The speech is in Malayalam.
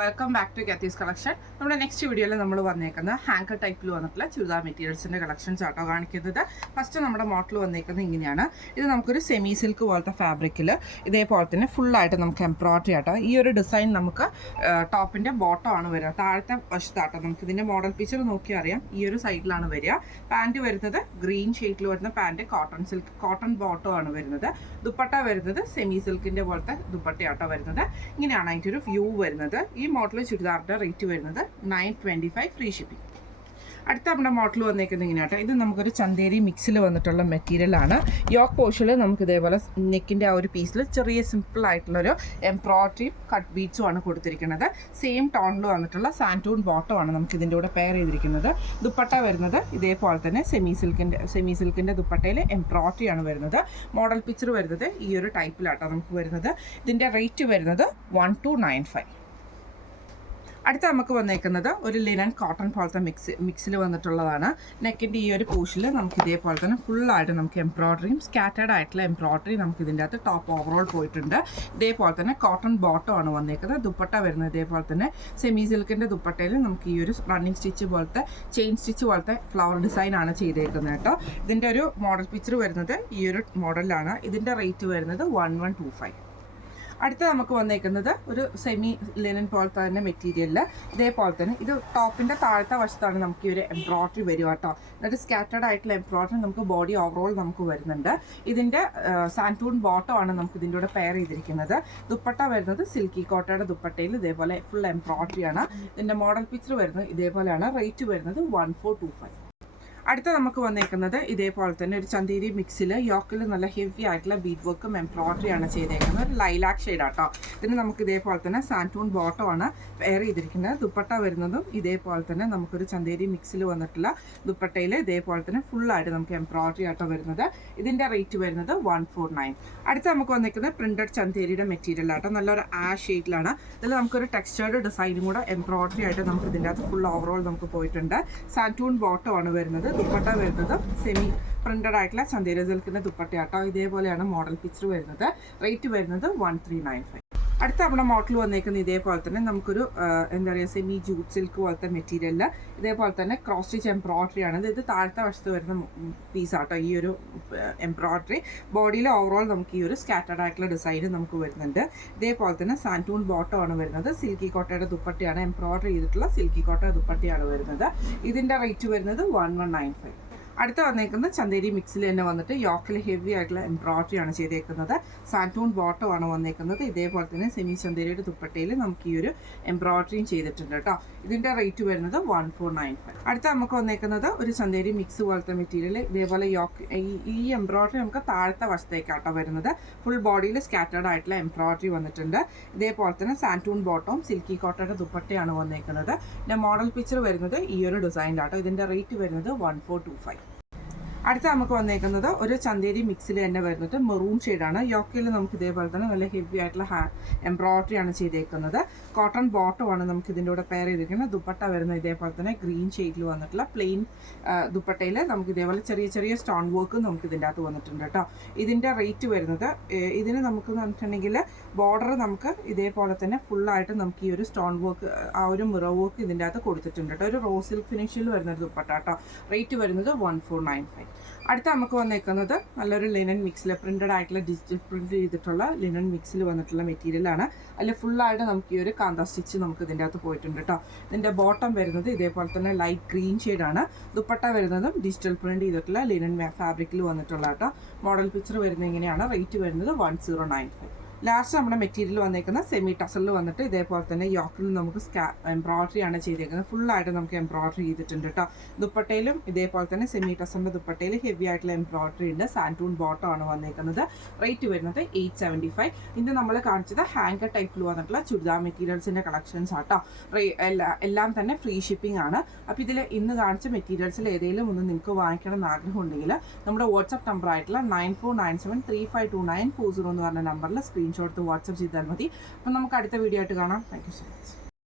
വെൽക്കം ബാക്ക് ടു ഗത്തീസ് കളക്ഷൻ. നമ്മുടെ നെക്സ്റ്റ് വീഡിയോയിൽ നമ്മൾ വന്നേക്കുന്നത് ഹാങ്കർ ടൈപ്പിൽ വന്നിട്ടുള്ള ചുരിദാർ മെറ്റീരിയൽസിൻ്റെ കളക്ഷൻസ് ആട്ടോ കാണിക്കുന്നത്. ഫസ്റ്റ് നമ്മുടെ മോഡൽ വന്നേക്കുന്നത് ഇങ്ങനെയാണ്. ഇത് നമുക്കൊരു സെമി സിൽക്ക് പോലത്തെ ഫാബ്രിക്കിൽ ഇതേപോലെ തന്നെ ഫുള്ളായിട്ട് നമുക്ക് എംബ്രോയിഡറി ആട്ടോ. ഈ ഒരു ഡിസൈൻ നമുക്ക് ടോപ്പിൻ്റെ ബോട്ടം ആണ് വരിക, താഴത്തെ വശത്താട്ടോ. നമുക്ക് ഇതിൻ്റെ മോഡൽ പിക്ചർ നോക്കിയാൽ അറിയാം, ഈ ഒരു സൈഡിലാണ് വരിക. പാൻറ്റ് വരുന്നത് ഗ്രീൻ ഷെയ്ഡിൽ വരുന്ന പാൻറ്റ്, കോട്ടൺ ബോട്ടം ആണ് വരുന്നത്. ദുപ്പട്ട വരുന്നത് സെമി സിൽക്കിൻ്റെ പോലത്തെ ദുപ്പട്ടയാട്ടോ വരുന്നത്. ഇങ്ങനെയാണ് അതിൻ്റെ ഒരു വ്യൂ വരുന്നത്. ഈ മോഡൽ ചുരിദാറിൻ്റെ റേറ്റ് വരുന്നത് 925 ഫ്രീ ഷിപ്പിംഗ്. അടുത്ത നമ്മുടെ മോഡൽ വന്നേക്കുന്നത് ഇങ്ങനെയാട്ടോ. ഇത് നമുക്കൊരു ചന്തേരി മിക്സിൽ വന്നിട്ടുള്ള മെറ്റീരിയലാണ്. യോക്ക് പോർഷനിൽ നമുക്ക് ഇതേപോലെ നെക്കിൻ്റെ ആ ഒരു പീസിൽ ചെറിയ സിമ്പിൾ ആയിട്ടുള്ളൊരു എംബ്രോയിഡറിയും കട്ട് ബീഡ്സും ആണ് കൊടുത്തിരിക്കുന്നത്. സെയിം ടോണിൽ വന്നിട്ടുള്ള സാൻറ്റൂൺ ബോട്ടം ആണ് നമുക്ക് ഇതിൻ്റെ കൂടെ പെയർ ചെയ്തിരിക്കുന്നത്. ദുപ്പട്ട വരുന്നത് ഇതേപോലെ തന്നെ സെമി സിൽക്കിൻ്റെ ദുപ്പട്ടയിൽ എംബ്രോയിഡറി ആണ് വരുന്നത്. മോഡൽ പിക്ചർ വരുന്നത് ഈ ഒരു ടൈപ്പിലാട്ടോ നമുക്ക് വരുന്നത്. ഇതിൻ്റെ റേറ്റ് വരുന്നത് 1295. അടുത്ത നമുക്ക് വന്നേക്കുന്നത് ഒരു ലിനൻ കോട്ടൺ പോലത്തെ മിക്സിൽ വന്നിട്ടുള്ളതാണ്. നെക്കിൻ്റെ ഈ ഒരു പോർഷനിൽ നമുക്ക് ഇതേപോലെ തന്നെ ഫുള്ളായിട്ട് നമുക്ക് എംബ്രോയിഡറിയും സ്കാറ്റേഡ് ആയിട്ടുള്ള എംബ്രോയിഡറി നമുക്ക് ഇതിൻ്റെ അകത്ത് ടോപ്പ് ഓവറോൾ പോയിട്ടുണ്ട്. ഇതേപോലെ തന്നെ കോട്ടൺ ബോട്ടം ആണ് വന്നേക്കുന്നത്. ദുപ്പട്ട വരുന്നത് ഇതേപോലെ തന്നെ സെമി സിൽക്കിൻ്റെ ദുപ്പട്ടയിൽ നമുക്ക് ഈ ഒരു റണ്ണിങ് സ്റ്റിച്ച് പോലത്തെ ചെയിൻ സ്റ്റിച്ച് പോലത്തെ ഫ്ലവർ ഡിസൈൻ ആണ് ചെയ്തേക്കുന്നത് കേട്ടോ. ഇതിൻ്റെ ഒരു മോഡൽ പിക്ചർ വരുന്നത് ഈ ഒരു മോഡലിലാണ്. ഇതിൻ്റെ റേറ്റ് വരുന്നത് 1125. അടുത്ത നമുക്ക് വന്നേക്കുന്നത് ഒരു സെമി ലിനൻ പോലത്തെ തന്നെ മെറ്റീരിയലിൽ ഇതേപോലെ തന്നെ ഇത് ടോപ്പിൻ്റെ താഴത്തെ വശത്താണ് നമുക്ക് ഈ ഒരു എംബ്രോയിഡറി വരിക കേട്ടോ. എന്നിട്ട് സ്കാറ്റേഡ് ആയിട്ടുള്ള എംബ്രോയിഡറി നമുക്ക് ബോഡി ഓവറോൾ നമുക്ക് വരുന്നുണ്ട്. ഇതിൻ്റെ സാൻറ്റൂൺ ബോട്ടം ആണ് നമുക്ക് ഇതിൻ്റെ കൂടെ പെയർ ചെയ്തിരിക്കുന്നത്. ദുപ്പട്ട വരുന്നത് സിൽക്കി കോട്ടയുടെ ദുപ്പട്ടയിൽ ഇതേപോലെ ഫുൾ എംബ്രോയിഡറി ആണ്. ഇതിൻ്റെ മോഡൽ പിക്ചർ വരുന്നത് ഇതേപോലെയാണ്. റേറ്റ് വരുന്നത് 1425. അടുത്ത നമുക്ക് വന്നേക്കുന്നത് ഇതേപോലെ തന്നെ ഒരു ചന്തേരി മിക്സിൽ യോക്കിൽ നല്ല ഹെവി ആയിട്ടുള്ള ബീഡ് വർക്കും എംബ്രോയിഡറി ആണ് ചെയ്തേക്കുന്നത്. ഒരു ലൈലാക്ക് ഷെയ്ഡ് ആട്ടോ. ഇതിന് നമുക്ക് ഇതേപോലെ തന്നെ സാൻറ്റൂൺ ബോട്ടം ആണ് വെയർ ചെയ്തിരിക്കുന്നത്. ദുപ്പട്ട വരുന്നതും ഇതേപോലെ തന്നെ നമുക്കൊരു ചന്തേരി മിക്സിൽ വന്നിട്ടുള്ള ദുപ്പട്ടയിൽ ഇതേപോലെ തന്നെ ഫുള്ളായിട്ട് നമുക്ക് എംബ്രോയിഡറി ആട്ടോ വരുന്നത്. ഇതിൻ്റെ റേറ്റ് വരുന്നത് 149. അടുത്ത നമുക്ക് വന്നേക്കുന്നത് പ്രിന്റഡ് ചന്തേരിയുടെ മെറ്റീരിയൽ ആട്ടോ. നല്ലൊരു ആഷ് ഷെയ്ഡിലാണ്. ഇതിൽ നമുക്കൊരു ടെക്സ്ചേർഡ് ഡിസൈനും കൂടെ എംബ്രോയിഡറി ആയിട്ട് നമുക്ക് ഇതിൻ്റെ അകത്ത് ഫുൾ ഓവറോൾ നമുക്ക് പോയിട്ടുണ്ട്. സാൻറ്റൂൺ ബോട്ടം ആണ് വരുന്നത്. ദുപ്പട്ട വരുന്നത് സെമി പ്രിന്റഡ് ആയിട്ടുള്ള ചന്തേരി സിൽക്കിൻ്റെ ദുപ്പട്ടയാട്ടോ. ഇതേപോലെയാണ് മോഡൽ പിക്ചർ വരുന്നത്. റേറ്റ് വരുന്നത് 1395. അടുത്ത നമ്മുടെ മോഡൽ വന്നേക്കുന്നത് ഇതേപോലെ തന്നെ നമുക്കൊരു എന്താ പറയുക സെമി ജൂട്ട് സിൽക്ക് പോലത്തെ മെറ്റീരിയലിൽ ഇതേപോലെ തന്നെ ക്രോസ് സ്റ്റിച്ച് എംബ്രോയിഡറി ആണ്. ഇത് താഴത്തെ വശത്ത് വരുന്ന പീസാട്ടോ ഈ ഒരു എംബ്രോയിഡറി. ബോഡിയിൽ ഓവറോൾ നമുക്ക് ഈ ഒരു സ്കാറ്റേഡ് ആയിട്ടുള്ള ഡിസൈൻ നമുക്ക് വരുന്നുണ്ട്. ഇതേപോലെ തന്നെ സാൻറ്റൂൺ ബോട്ടം ആണ് വരുന്നത്. സിൽക്കി കോട്ടയുടെ ദുപ്പട്ടയാണ് എംബ്രോയിഡറി ചെയ്തിട്ടുള്ള സിൽക്കി കോട്ടയുടെ ദുപ്പട്ടയാണ് വരുന്നത്. ഇതിൻ്റെ റേറ്റ് വരുന്നത് 1195. അടുത്ത വന്നേക്കുന്നത് ചന്തേരി മിക്സിൽ തന്നെ വന്നിട്ട് യോക്കിൽ ഹെവി ആയിട്ടുള്ള എംബ്രോയിഡറി ആണ് ചെയ്തേക്കുന്നത്. സാൻറ്റൂൺ ബോട്ടം ആണ് വന്നേക്കുന്നത്. ഇതേപോലെ തന്നെ സെമി ചന്തേരിയുടെ ദുപ്പട്ടയിൽ നമുക്ക് ഈ ഒരു എംബ്രോയിഡറിയും ചെയ്തിട്ടുണ്ട് കേട്ടോ. ഇതിൻ്റെ റേറ്റ് വരുന്നത് 1495. അടുത്ത നമുക്ക് വന്നേക്കുന്നത് ഒരു ചന്തേരി മിക്സ് പോലത്തെ മെറ്റീരിയൽ. ഇതേപോലെ യോക്ക് ഈ എംബ്രോയിഡറി നമുക്ക് താഴത്തെ വശത്തേക്കാട്ടോ വരുന്നത്. ഫുൾ ബോഡിയിൽ സ്കാറ്റേർഡ് ആയിട്ടുള്ള എംബ്രോയിഡറി വന്നിട്ടുണ്ട്. ഇതേപോലെ തന്നെ സാൻറ്റൂൺ ബോട്ടവും സിൽക്കി കോട്ടയുടെ ദുപ്പട്ടയാണ് വന്നേക്കുന്നത്. പിന്നെ മോഡൽ പിക്ചർ വരുന്നത് ഈ ഒരു ഡിസൈനിലാട്ടോ. ഇതിൻ്റെ റേറ്റ് വരുന്നത് 1425. അടുത്ത നമുക്ക് വന്നേക്കുന്നത് ഒരു ചന്തേരി മിക്സിൽ തന്നെ വരുന്നത് മെറൂൺ ഷെയ്ഡാണ്. യോക്കയിൽ നമുക്ക് ഇതേപോലെ തന്നെ നല്ല ഹെവി ആയിട്ടുള്ള എംബ്രോയിഡറി ആണ് ചെയ്തേക്കുന്നത്. കോട്ടൺ ബോട്ടമാണ് നമുക്ക് ഇതിൻ്റെ കൂടെ പെയർ ചെയ്തിരിക്കുന്നത്. ദുപ്പട്ട വരുന്നത് ഇതേപോലെ തന്നെ ഗ്രീൻ ഷെയ്ഡിൽ വന്നിട്ടുള്ള പ്ലെയിൻ ദുപ്പട്ടയിൽ നമുക്ക് ഇതേപോലെ ചെറിയ ചെറിയ സ്റ്റോൺ വർക്ക് നമുക്ക് ഇതിൻ്റെ അകത്ത് വന്നിട്ടുണ്ട് കേട്ടോ. ഇതിൻ്റെ റേറ്റ് വരുന്നത് ഇതിന് നമുക്ക് പറഞ്ഞിട്ടുണ്ടെങ്കിൽ ബോർഡർ നമുക്ക് ഇതേപോലെ തന്നെ ഫുള്ളായിട്ട് നമുക്ക് ഈ ഒരു സ്റ്റോൺ വർക്ക് ആ ഒരു മിറർ വർക്ക് ഇതിൻ്റെ അകത്ത് കൊടുത്തിട്ടുണ്ട് കേട്ടോ. ഒരു റോസ് സിൽക്ക് ഫിനിഷിൽ വരുന്നൊരു ദുപ്പട്ട കേട്ടോ. റേറ്റ് വരുന്നത് 1495. അടുത്ത നമുക്ക് വന്നേക്കുന്നത് നല്ലൊരു ലിനൻ മിക്സിൽ പ്രിന്റഡ് ആയിട്ടുള്ള ഡിജിറ്റൽ പ്രിന്റ് ചെയ്തിട്ടുള്ള ലിനൻ മിക്സിൽ വന്നിട്ടുള്ള മെറ്റീരിയലാണ്. അതിൽ ഫുള്ളായിട്ട് നമുക്ക് ഈ ഒരു കാന്ത സ്റ്റിച്ച് നമുക്ക് ഇതിൻ്റെ അകത്ത് പോയിട്ടുണ്ട് കേട്ടോ. ഇതിൻ്റെ ബോട്ടം വരുന്നത് ഇതേപോലെ തന്നെ ലൈറ്റ് ഗ്രീൻ ഷെയ്ഡാണ്. ദുപ്പട്ട വരുന്നതും ഡിജിറ്റൽ പ്രിന്റ് ചെയ്തിട്ടുള്ള ലിനൻ ഫാബ്രിക്കിൽ വന്നിട്ടുള്ള കേട്ടോ. മോഡൽ പിക്ചർ വരുന്നത് ഇങ്ങനെയാണ്. റേറ്റ് വരുന്നത് 1095. ലാസ്റ്റ് നമ്മുടെ മെറ്റീരിയൽ വന്നേക്കുന്ന സെമി ടസറിൽ വന്നിട്ട് ഇതേപോലെ തന്നെ യോക്കിൽ നമുക്ക് എംബ്രോയിഡറി ആണ് ചെയ്തേക്കുന്നത്. ഫുള്ളായിട്ട് നമുക്ക് എംബ്രോയിഡറി ചെയ്തിട്ടുണ്ട് കേട്ടോ. ദുപ്പട്ടയിലും ഇതേപോലെ തന്നെ സെമി ടസറിൻ്റെ ദുപ്പട്ടയിൽ ഹെവി ആയിട്ടുള്ള എംബ്രോയിഡറി ഉണ്ട്. സാൻറ്റൂൺ ബോട്ടം ആണ് വന്നേക്കുന്നത്. റേറ്റ് വരുന്നത് 875. ഇത് നമ്മൾ കാണിച്ചത് ഹാങ്കർ ടൈപ്പിൽ വന്നിട്ടുള്ള ചുരിദാർ മെറ്റീരിയൽസിൻ്റെ കളക്ഷൻസ് ആട്ടോ. എല്ലാം തന്നെ ഫ്രീ ഷിപ്പിംഗ് ആണ്. അപ്പോൾ ഇതിൽ ഇന്ന് കാണിച്ച മെറ്റീരിയൽസിൽ ഏതെങ്കിലും ഒന്ന് നിങ്ങൾക്ക് വാങ്ങിക്കണം എന്ന് ആഗ്രഹം ഉണ്ടെങ്കിൽ നമ്മുടെ വാട്സപ്പ് നമ്പർ ആയിട്ടുള്ള 9497352940 എന്ന് പറഞ്ഞ നമ്പറിൽ സ്ക്രീൻഷോട്ട് വാട്സപ്പ് ചെയ്താൽ മതി. അപ്പം നമുക്ക് അടുത്ത വീഡിയോ ആയിട്ട് കാണാം. Thank you so much.